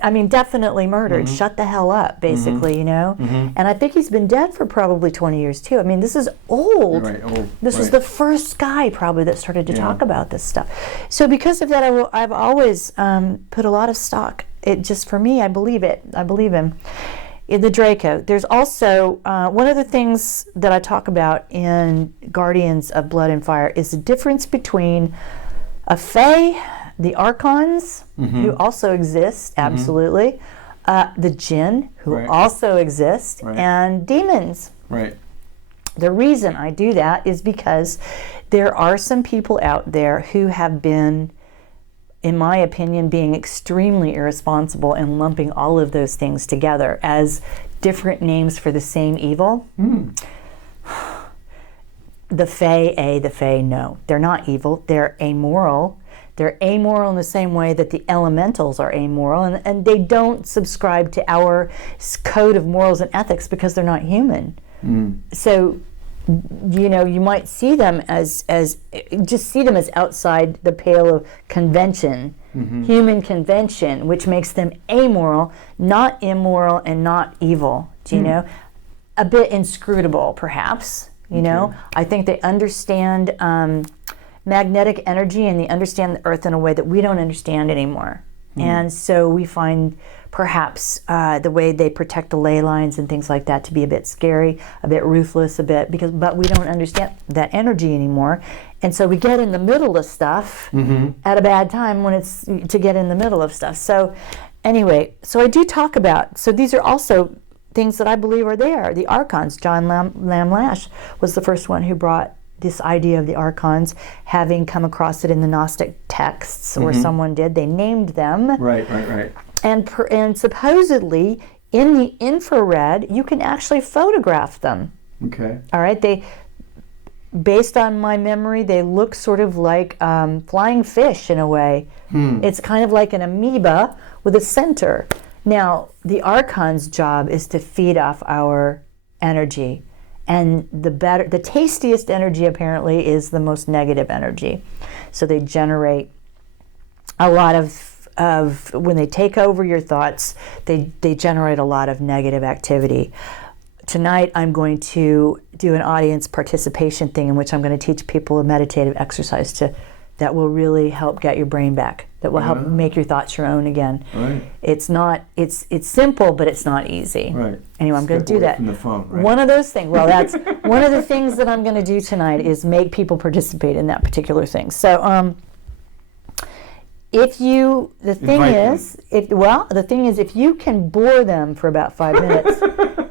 I mean, definitely murdered, shut the hell up, basically, you know? And I think he's been dead for probably 20 years, too. I mean, this is old. This is the first guy, probably, that started to talk about this stuff. So because of that, I've always put a lot of stock. It just, for me, I believe it. I believe him. In the Draco. There's also, one of the things that I talk about in Guardians of Blood and Fire is the difference between a Fae, the Archons, who also exist, absolutely, the Jinn, who also exist, and demons. The reason I do that is because there are some people out there who have been, in my opinion, being extremely irresponsible and lumping all of those things together as different names for the same evil. The Fae, the Fae, no. They're not evil. They're amoral. They're amoral in the same way that the elementals are amoral, and they don't subscribe to our code of morals and ethics because they're not human. So, you know, you might see them as just see them as outside the pale of convention, human convention, which makes them amoral, not immoral, and not evil. Do you know? a bit inscrutable, perhaps. You know, I think they understand magnetic energy, and they understand the earth in a way that we don't understand anymore. And so we find perhaps the way they protect the ley lines and things like that to be a bit scary, a bit ruthless, but we don't understand that energy anymore. And so we get in the middle of stuff at a bad time when it's to get in the middle of stuff. So anyway, so I do talk about, so these are also things that I believe are there. The archons, John Lamb Lash was the first one who brought this idea of the archons, having come across it in the Gnostic texts, or someone did. They named them. Right. And supposedly, in the infrared, you can actually photograph them. Okay. All right. Based on my memory, they look sort of like flying fish in a way. It's kind of like an amoeba with a center. Now, the archon's job is to feed off our energy. And the tastiest energy apparently is the most negative energy. So they generate a lot of when they take over your thoughts, they generate a lot of negative activity. Tonight I'm going to do an audience participation thing in which I'm going to teach people a meditative exercise that will really help get your brain back, that will help make your thoughts your own again. Right. It's simple, but it's not easy. Right. Anyway, I'm going to do that. From the phone, right? One of those things. Well, that's one of the things that I'm going to do tonight is make people participate in that particular thing. So, the thing is, if you can bore them for about 5 minutes,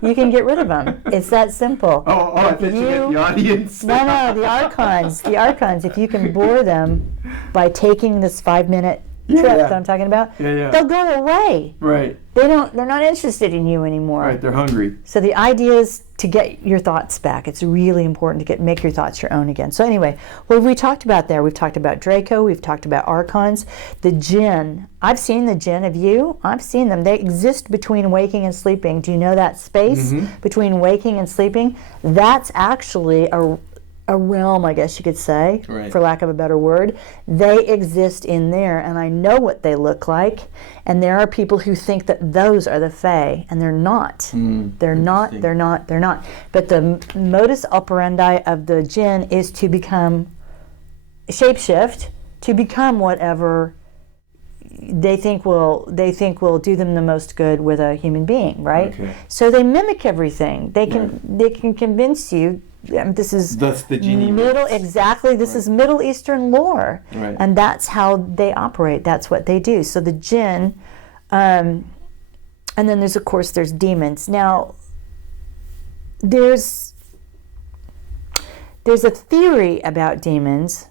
you can get rid of them. It's that simple. Oh, I thought you meant the audience. No, the archons, if you can bore them by taking this 5-minute trip that I'm talking about, they'll go away. Right. They're not interested in you anymore. Right, they're hungry. So the idea is to get your thoughts back. It's really important to make your thoughts your own again. So anyway, what have we talked about there? We've talked about Draco, we've talked about archons, the jinn. I've seen the jinn. Have you? I've seen them. They exist between waking and sleeping. Do you know that space between waking and sleeping? That's actually a realm, I guess you could say, for lack of a better word. They exist in there, and I know what they look like. And there are people who think that those are the Fae, and they're not. They're not. But the modus operandi of the jinn is to become shapeshift, to become whatever they think will do them the most good with a human being, right? Okay. So they mimic everything. They can convince you. This is Thus the genie This is Middle Eastern lore, and that's how they operate. That's what they do. So the jinn, and then there's demons. Now, there's a theory about demons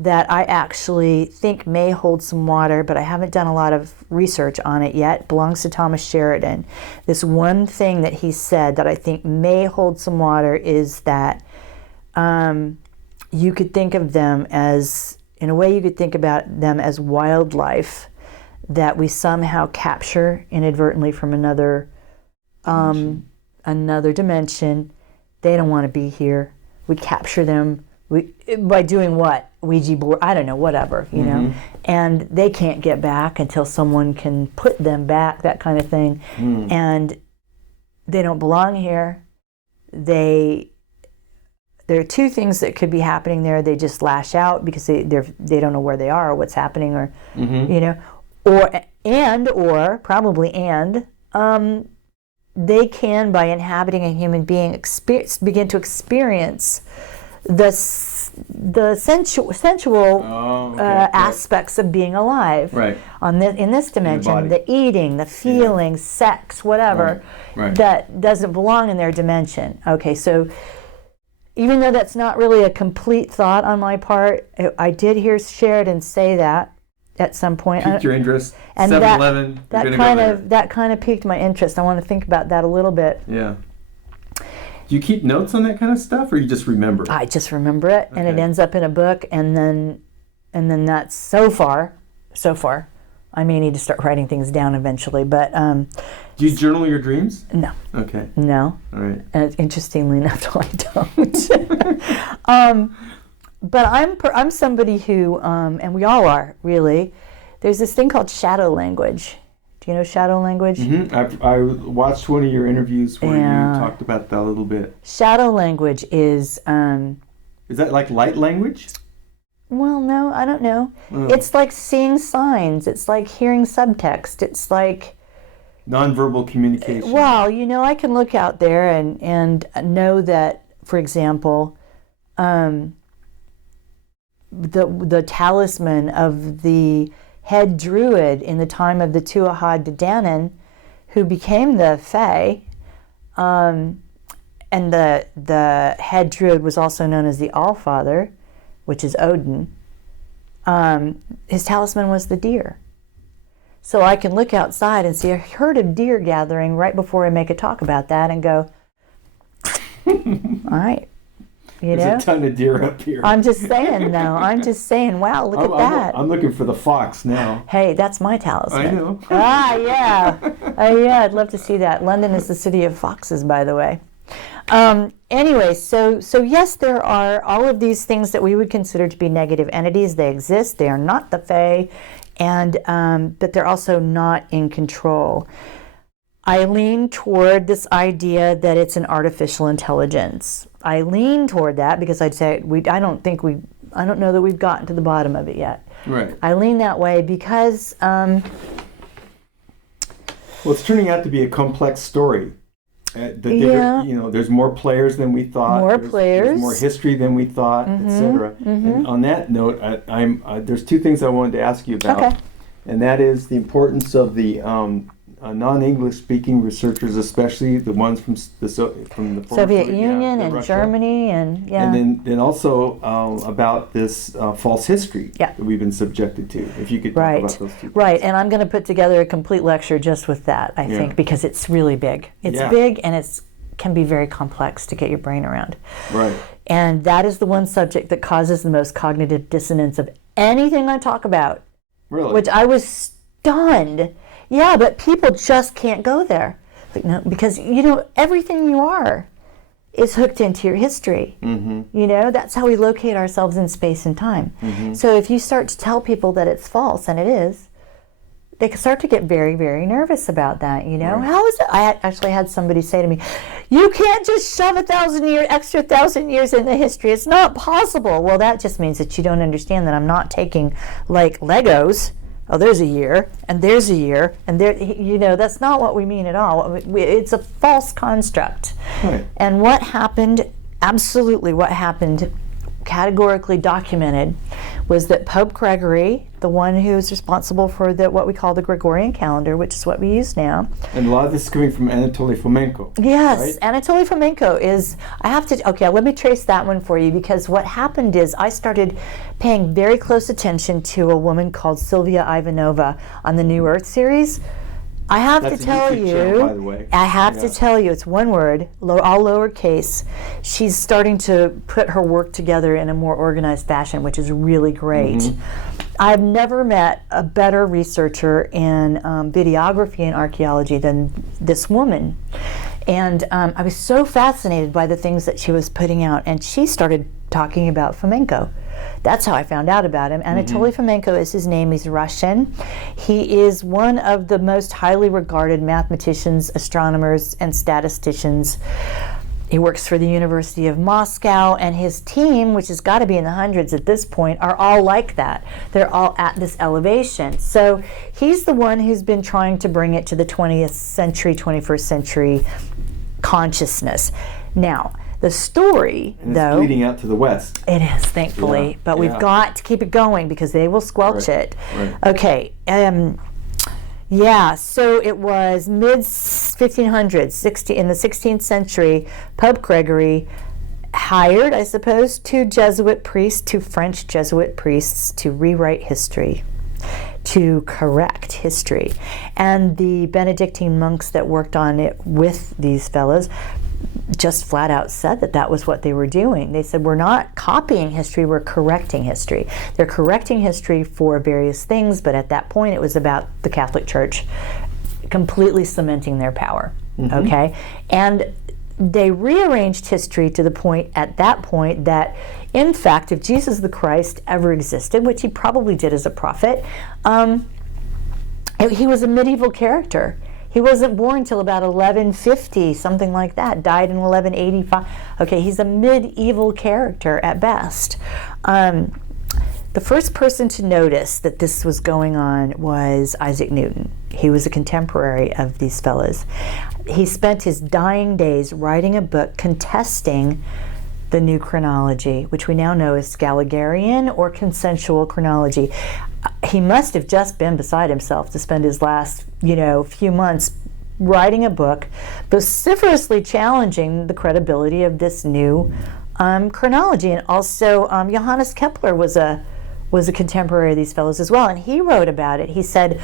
that I actually think may hold some water, but I haven't done a lot of research on it yet. It belongs to Thomas Sheridan. This one thing that he said that I think may hold some water is that you could think of them as, in a way you could think about them as wildlife that we somehow capture inadvertently from another dimension. They don't want to be here. We capture them by doing what? Ouija board, I don't know, whatever, you know. And they can't get back until someone can put them back, that kind of thing. And they don't belong here. There are two things that could be happening there. They just lash out because they don't know where they are or what's happening, or you know, or probably they can, by inhabiting a human being, begin to experience the sensual aspects of being alive, in this dimension, the eating, the feeling, sex, whatever, that doesn't belong in their dimension. Okay, so even though that's not really a complete thought on my part, I did hear Sheridan say that at some point. Piqued your interest. And 7-Eleven. that kind of piqued my interest. I want to think about that a little bit. Yeah. Do you keep notes on that kind of stuff, or you just remember? I just remember it, and it ends up in a book, and then that's so far. I may need to start writing things down eventually, but. Do you journal your dreams? No. Okay. No. All right. And interestingly enough, I don't. But I'm somebody who, and we all are really. There's this thing called shadow language. Do Do you know shadow language? I watched one of your interviews where Yeah. you talked about that a little bit. Shadow language is, Is that like light language? well, no, I don't know. It's like seeing signs. It's like hearing subtext. It's like, Nonverbal communication. well, I can look out there and know that, for example, the talisman of the head druid in the time of the Tuatha De Danann, who became the Fae, and the head druid was also known as the Allfather, which is Odin. His talisman was the deer. So I can look outside and see a herd of deer gathering right before I make a talk about that and go, all right. There's a ton of deer up here. I'm just saying, though. I'm just saying, wow, look at that. I'm looking for the fox now. Hey, that's my talisman. I know. Yeah. Yeah, I'd love to see that. London is the city of foxes, by the way. Anyway, so yes, there are all of these things that we would consider to be negative entities. They exist. They are not the Fae, but they're also not in control. I lean toward this idea that it's an artificial intelligence. I lean toward that because I'd say I don't know that we've gotten to the bottom of it yet. Right. I lean that way because well, it's turning out to be a complex story. There's more players than we thought. There's more history than we thought, etc. And on that note, there's two things I wanted to ask you about, and that is the importance of the non-English speaking researchers, especially the ones from the Soviet Union and Russia. Germany and then also about this false history that we've been subjected to. If you could talk about those two. Right, and I'm going to put together a complete lecture just with that, I think, because it's really big. It's big and it can be very complex to get your brain around. Right. And that is the one subject that causes the most cognitive dissonance of anything I talk about. Really? Which I was stunned. Yeah, but people just can't go there. Like, no, because, everything you are is hooked into your history. That's how we locate ourselves in space and time. So if you start to tell people that it's false, and it is, they can start to get very, very nervous about that, Right. How is it? I actually had somebody say to me, you can't just shove 1,000 years in the history. It's not possible. Well, that just means that you don't understand that I'm not taking, like, Legos. Oh, there's a year, and there's a year, and there, that's not what we mean at all. It's a false construct. Right. And what happened, categorically documented, was that Pope Gregory, the one who is responsible for what we call the Gregorian calendar, which is what we use now. And a lot of this is coming from Anatoly Fomenko. Yes, right? Anatoly Fomenko is, let me trace that one for you, because what happened is I started paying very close attention to a woman called Sylvia Ivanova on the New Earth series. I have That's to tell YouTube you, channel, by the way. I have to tell you, it's one word, all lowercase. She's starting to put her work together in a more organized fashion, which is really great. I've never met a better researcher in videography and archaeology than this woman. And I was so fascinated by the things that she was putting out. And she started talking about Fomenko. That's how I found out about him. Anatoly Fomenko is his name. He's Russian. He is one of the most highly regarded mathematicians, astronomers, and statisticians. He works for the University of Moscow, and his team, which has got to be in the hundreds at this point, are all like that. They're all at this elevation. So he's the one who's been trying to bring it to the 20th century, 21st century consciousness. Now, the story, and though, it's bleeding out to the west. It is, thankfully, but we've got to keep it going because they will squelch it. Right. Okay. So it was mid-1500s, in the 16th century, Pope Gregory hired, I suppose, two French Jesuit priests to rewrite history, to correct history. And the Benedictine monks that worked on it with these fellows just flat out said that was what they were doing. They said, we're not copying history, we're correcting history. They're correcting history for various things, but at that point it was about the Catholic Church completely cementing their power, okay? And they rearranged history to the point, at that point, that in fact, if Jesus the Christ ever existed, which he probably did as a prophet, He was a medieval character. He wasn't born till about 1150, something like that. Died in 1185. Okay, he's a medieval character at best. The first person to notice that this was going on was Isaac Newton. He was a contemporary of these fellas. He spent his dying days writing a book contesting the new chronology, which we now know as Scaligean or consensual chronology. He must have just been beside himself to spend his last, few months writing a book vociferously challenging the credibility of this new chronology. And also, Johannes Kepler was a contemporary of these fellows as well, and he wrote about it. He said,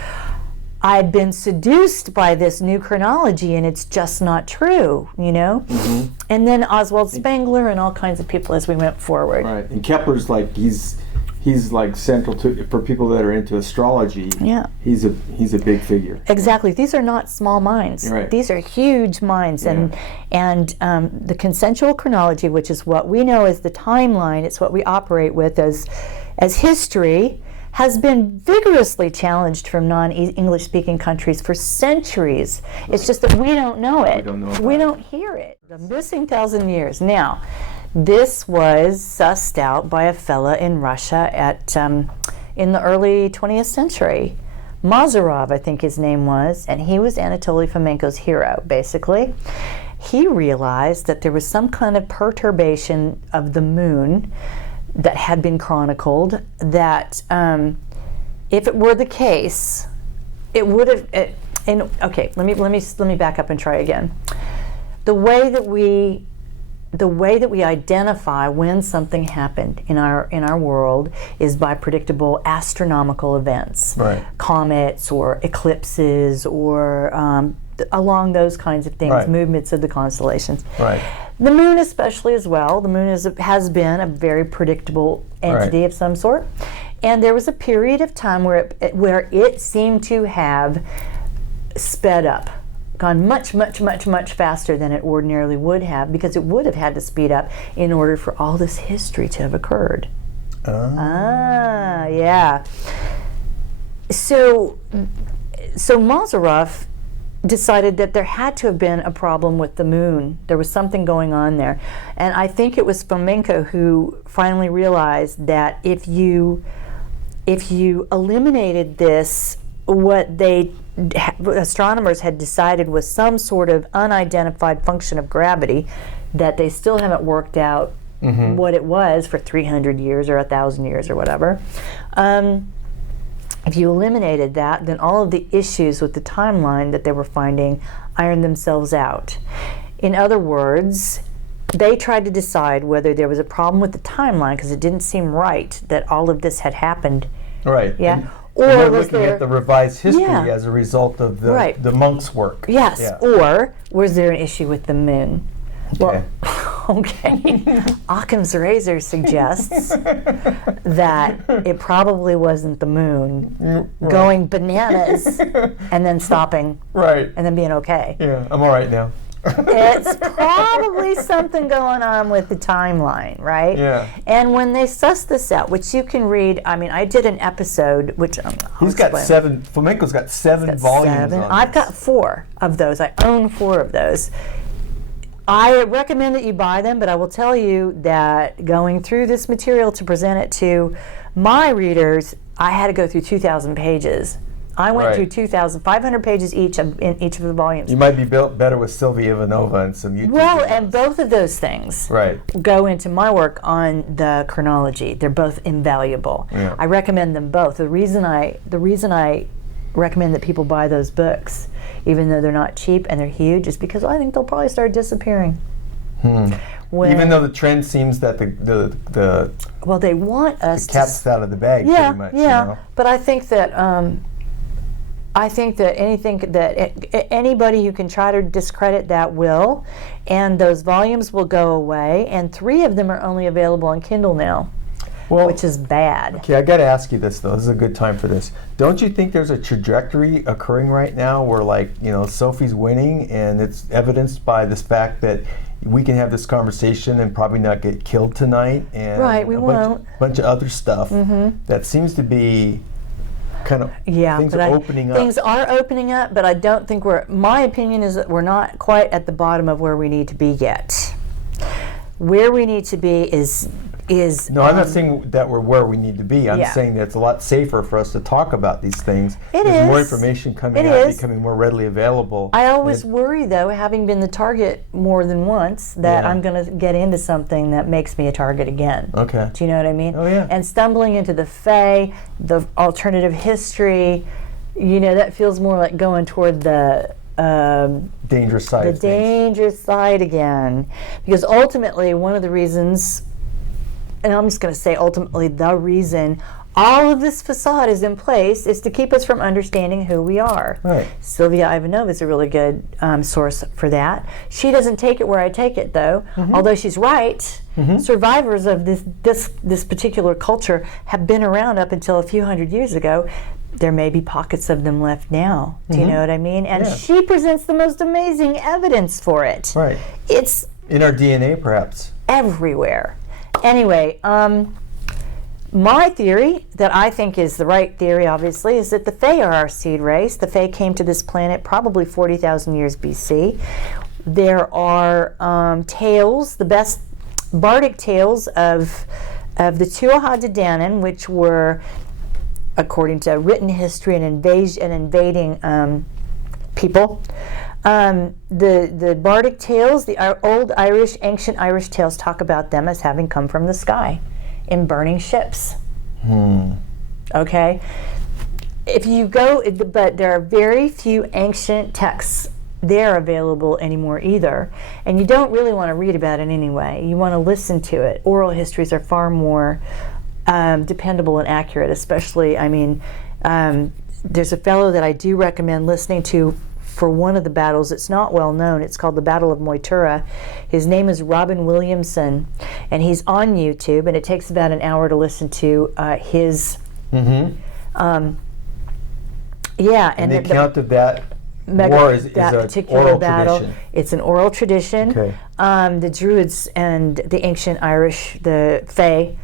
I've been seduced by this new chronology, and it's just not true, Mm-hmm. And then Oswald Spengler and all kinds of people as we went forward. Right, and Kepler's like he's like central to for people that are into astrology. Yeah, he's a big figure. Exactly. These are not small minds. Right. These are huge minds, and the consensual chronology, which is what we know as the timeline, it's what we operate with as history, has been vigorously challenged from non-English speaking countries for centuries. It's just that we don't know it. We don't hear it. The missing 1,000 years. Now, this was sussed out by a fella in Russia in the early 20th century. Mazarov, I think his name was, and he was Anatoly Fomenko's hero, basically. He realized that there was some kind of perturbation of the moon that had been chronicled, that if it were the case, it would have. Okay, let me back up and try again. The way that we identify when something happened in our world is by predictable astronomical events, right. Comets or eclipses or along those kinds of things, right. Movements of the constellations. Right. The moon especially as well. The moon has been a very predictable entity right. of some sort. And there was a period of time where it seemed to have sped up, gone much, much, much, much faster than it ordinarily would have, because it would have had to speed up in order for all this history to have occurred. Yeah. So Mazarov decided that there had to have been a problem with the moon. There was something going on there. And I think it was Fomenko who finally realized that if you eliminated this, what astronomers had decided was some sort of unidentified function of gravity that they still haven't worked out what it was for 300 years or 1,000 years or whatever. If you eliminated that, then all of the issues with the timeline that they were finding ironed themselves out. In other words, they tried to decide whether there was a problem with the timeline because it didn't seem right that all of this had happened. Right. Yeah. And or they're was looking there at the revised history as a result of the monk's work. Yes. Yeah. Or was there an issue with the moon? Okay. Well, okay. Occam's razor suggests that it probably wasn't the moon going bananas and then stopping right. and then being okay. Yeah, I'm all right now. It's probably something going on with the timeline, right? Yeah. And when they suss this out, which you can read, I did an episode, which He's got seven. Flamenco's got seven volumes. I've got 4 of those. I own 4 of those. I recommend that you buy them, but I will tell you that going through this material to present it to my readers, I had to go through 2,000 pages. I went through 2,500 pages in each of the volumes. You might be built better with Sylvia Ivanova and some YouTube videos. And both of those things go into my work on the chronology. They're both invaluable. Yeah. I recommend them both. The reason I recommend that people buy those books, even though they're not cheap and they're huge, is because I think they'll probably start disappearing. Even though the trend seems that the they want us the cat's out of the bag pretty much. Yeah, you know? But I think that anybody who can try to discredit that will, and those volumes will go away, and 3 of them are only available on Kindle now. Which is bad. Okay, I got to ask you this, though. This is a good time for this. Don't you think there's a trajectory occurring right now where, Sophie's winning, and it's evidenced by this fact that we can have this conversation and probably not get killed tonight, and we won't. bunch of other stuff that seems to be kind of things are opening up. Things are opening up, but I don't think my opinion is that we're not quite at the bottom of where we need to be yet. Where we need to be is no, I'm not saying that we're where we need to be. I'm saying that it's a lot safer for us to talk about these things. There's more information coming out, becoming more readily available. I always worry, though, having been the target more than once, that I'm going to get into something that makes me a target again. Okay. Do you know what I mean? Oh, yeah. And stumbling into the Fae, the alternative history, that feels more like going toward the dangerous side. The dangerous side again, because ultimately one of the reasons. And I'm just going to say ultimately the reason all of this facade is in place is to keep us from understanding who we are. Right. Sylvia Ivanova is a really good source for that. She doesn't take it where I take it, though. Although she's right. Survivors of this particular culture have been around up until a few hundred years ago. There may be pockets of them left now. Do you know what I mean? And she presents the most amazing evidence for it. Right. It's in our DNA, perhaps. Everywhere. Anyway, my theory, that I think is the right theory, obviously, is that the Fae are our seed race. The Fae came to this planet probably 40,000 years BC. There are tales, the best bardic tales of the Tuatha De Danann, which were, according to written history, an invading people. The bardic tales, the old ancient Irish tales, talk about them as having come from the sky in burning ships. Okay? If you go, but there are very few ancient texts there available anymore either, and you don't really want to read about it anyway. You want to listen to it. Oral histories are far more dependable and accurate, especially, there's a fellow that I do recommend listening to for one of the battles. It's not well known. It's called the Battle of Moytura. His name is Robin Williamson, and he's on YouTube, and it takes about an hour to listen to his and the account of that war is that a particular oral battle. tradition. It's an oral tradition. Okay. The Druids and the ancient Irish, the Fae,